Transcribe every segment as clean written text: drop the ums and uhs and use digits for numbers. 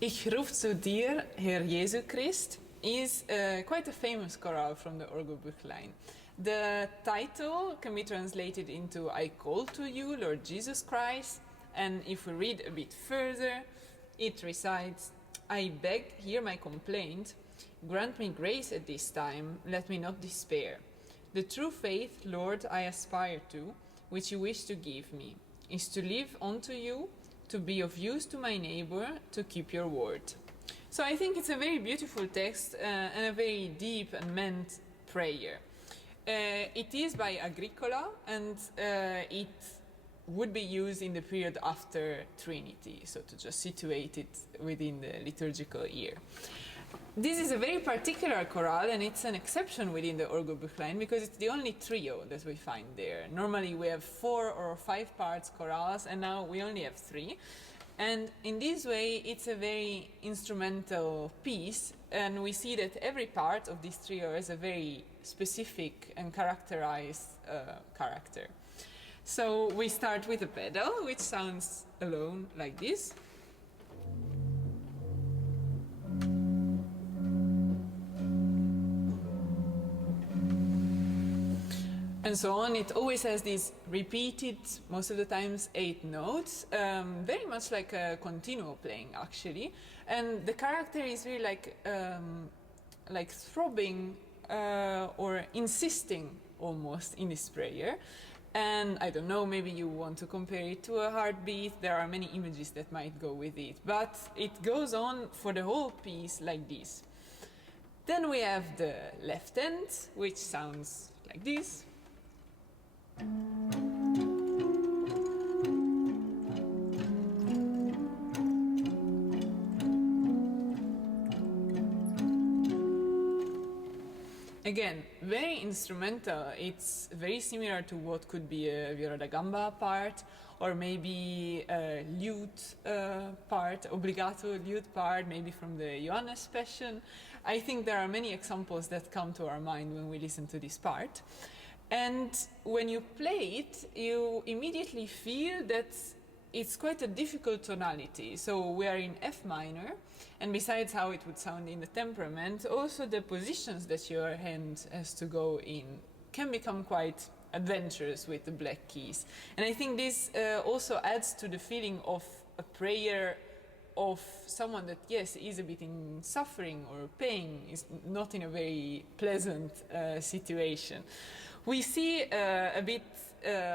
Ich ruf zu dir, Herr Jesu Christ, is quite a famous chorale from the Orgelbuchlein. The title can be translated into I call to you, Lord Jesus Christ, and if we read a bit further, it recites, I beg, hear my complaint, grant me grace at this time, let me not despair. The true faith, Lord, I aspire to, which you wish to give me, is to live unto you, to be of use to my neighbor, to keep your word. So I think it's a very beautiful text and a very deep and meant prayer. It is by Agricola, and it would be used in the period after Trinity, so to just situate it within the liturgical year. This is a very particular chorale, and it's an exception within the Orgelbuchlein because it's the only trio that we find there. Normally we have 4 or 5 parts chorales, and now we only have 3. And in this way, it's a very instrumental piece, and we see that every part of this trio has a very specific and characterized character. So we start with a pedal, which sounds alone like this. And so on. It always has these repeated, most of the times 8 notes, very much like a continuo playing actually. And the character is really like throbbing or insisting almost in this prayer. And I don't know, maybe you want to compare it to a heartbeat. There are many images that might go with it, but it goes on for the whole piece like this. Then we have the left hand, which sounds like this. Again, very instrumental. It's very similar to what could be a viola da gamba part, or maybe a lute part, obbligato lute part, maybe from the Johannes Passion. I think there are many examples that come to our mind when we listen to this part. And when you play it, you immediately feel that it's quite a difficult tonality. So we are in F minor, and besides how it would sound in the temperament, also the positions that your hand has to go in can become quite adventurous with the black keys. And I think this also adds to the feeling of a prayer of someone that, yes, is a bit in suffering or pain, is not in a very pleasant situation. We see a bit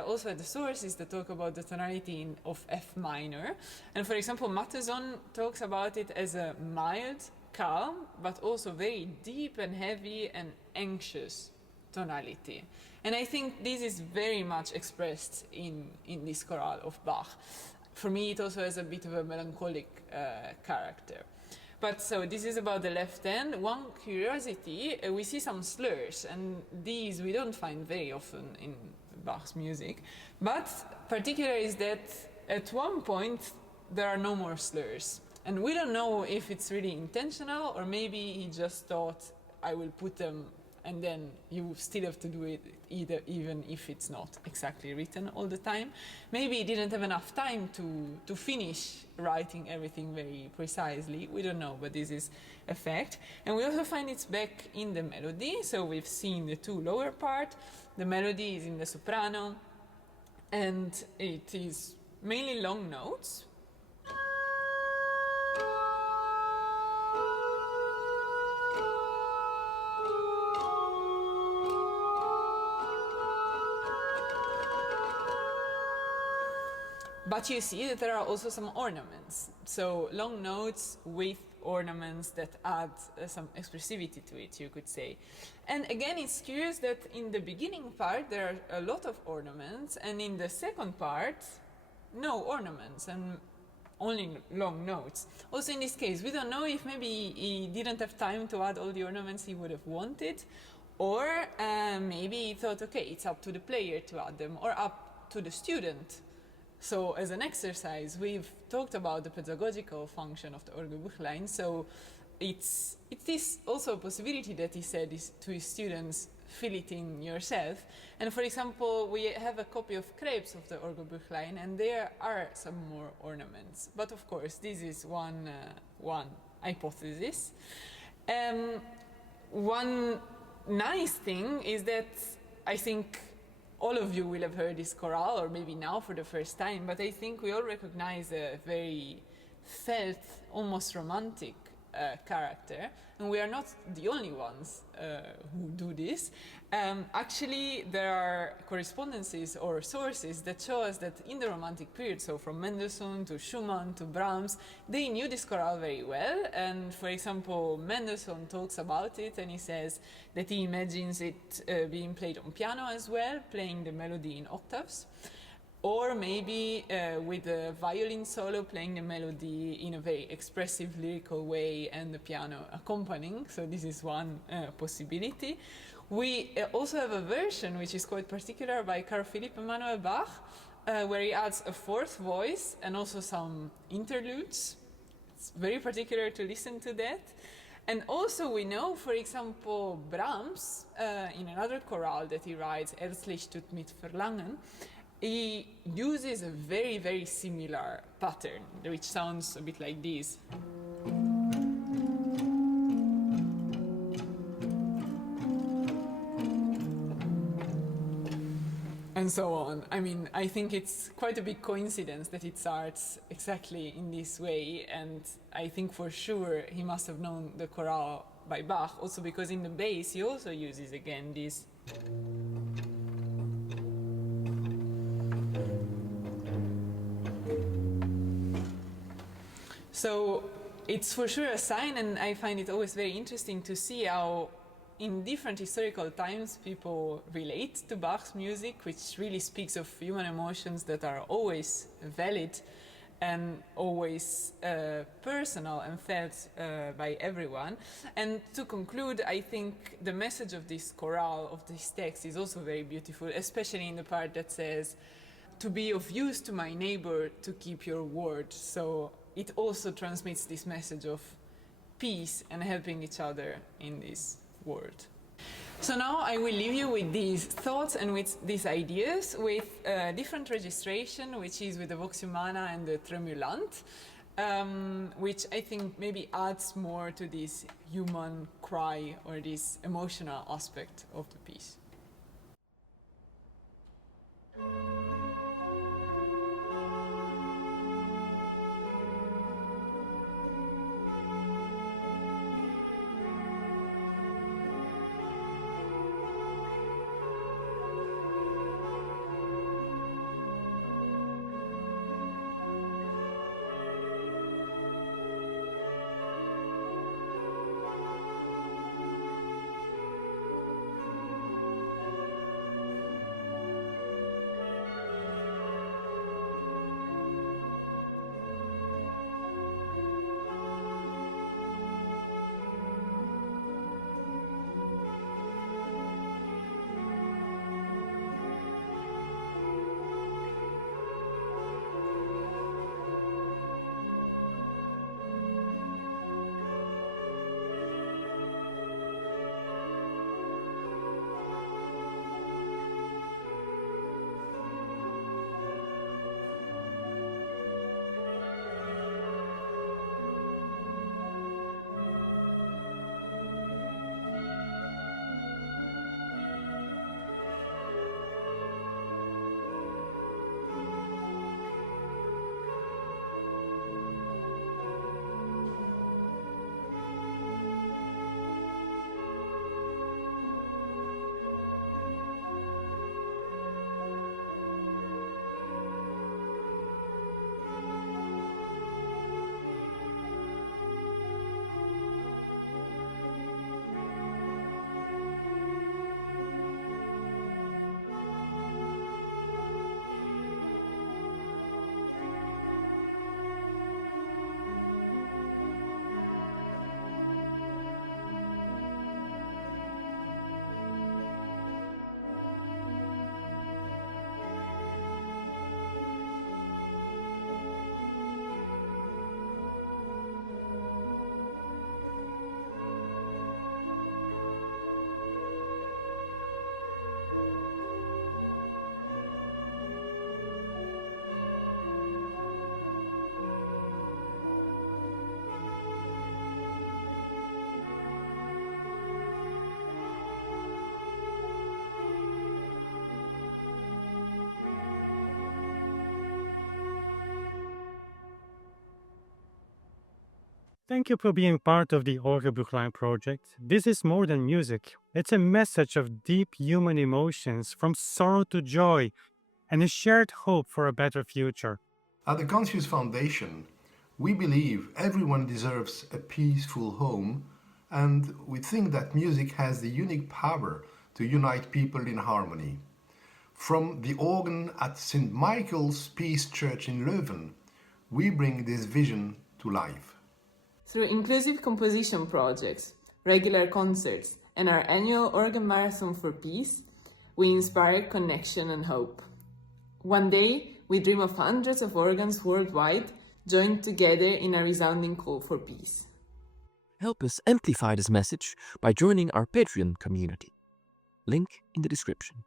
also at the sources that talk about the tonality of F minor. And for example, Mattheson talks about it as a mild, calm, but also very deep and heavy and anxious tonality. And I think this is very much expressed in this chorale of Bach. For me, it also has a bit of a melancholic character. But so this is about the left hand. One curiosity, we see some slurs, and these we don't find very often in Bach's music. But particular is that at one point there are no more slurs. And we don't know if it's really intentional, or maybe he just thought, I will put them, and then you still have to do it even if it's not exactly written all the time. Maybe he didn't have enough time to finish writing everything very precisely. We don't know, but this is a fact. And we also find it's back in the melody. So we've seen the 2 lower part. The melody is in the soprano, and it is mainly long notes. But you see that there are also some ornaments. So long notes with ornaments that add some expressivity to it, you could say. And again, it's curious that in the beginning part there are a lot of ornaments, and in the second part, no ornaments and only long notes. Also in this case, we don't know if maybe he didn't have time to add all the ornaments he would have wanted, or maybe he thought, okay, it's up to the player to add them, or up to the student. So as an exercise, we've talked about the pedagogical function of the Orgelbuchlein, so it is also a possibility that he said to his students, fill it in yourself. And for example, we have a copy of Krebs of the Orgelbuchlein, and there are some more ornaments. But of course, this is one hypothesis. One nice thing is that I think all of you will have heard this chorale, or maybe now for the first time, but I think we all recognize a very felt, almost romantic character, and we are not the only ones who do this. Actually, there are correspondences or sources that show us that in the Romantic period, so from Mendelssohn to Schumann to Brahms, they knew this chorale very well. And for example, Mendelssohn talks about it, and he says that he imagines it being played on piano as well, playing the melody in octaves. Or maybe with a violin solo playing the melody in a very expressive lyrical way and the piano accompanying. So this is one possibility. We also have a version which is quite particular by Carl Philipp Emanuel Bach, where he adds a fourth voice and also some interludes. It's very particular to listen to that. And also we know, for example, Brahms, in another chorale that he writes, Herzlich tut mit Verlangen, he uses a very, very similar pattern, which sounds a bit like this. And so on. I mean, I think it's quite a big coincidence that it starts exactly in this way, and I think for sure he must have known the chorale by Bach, also because in the bass he also uses again this. So it's for sure a sign, and I find it always very interesting to see how in different historical times people relate to Bach's music, which really speaks of human emotions that are always valid and always personal and felt by everyone. And to conclude, I think the message of this chorale, of this text, is also very beautiful, especially in the part that says, to be of use to my neighbor, to keep your word. So it also transmits this message of peace and helping each other in this world. So now I will leave you with these thoughts and with these ideas, with a different registration, which is with the Vox Humana and the Tremulant, which I think maybe adds more to this human cry or this emotional aspect of the piece. Thank you for being part of the Orgelbuchlein project. This is more than music. It's a message of deep human emotions, from sorrow to joy, and a shared hope for a better future. At the Conscious Foundation, we believe everyone deserves a peaceful home, and we think that music has the unique power to unite people in harmony. From the organ at St. Michael's Peace Church in Leuven, we bring this vision to life. Through inclusive composition projects, regular concerts, and our annual Organ Marathon for Peace, we inspire connection and hope. One day, we dream of hundreds of organs worldwide joined together in a resounding call for peace. Help us amplify this message by joining our Patreon community. Link in the description.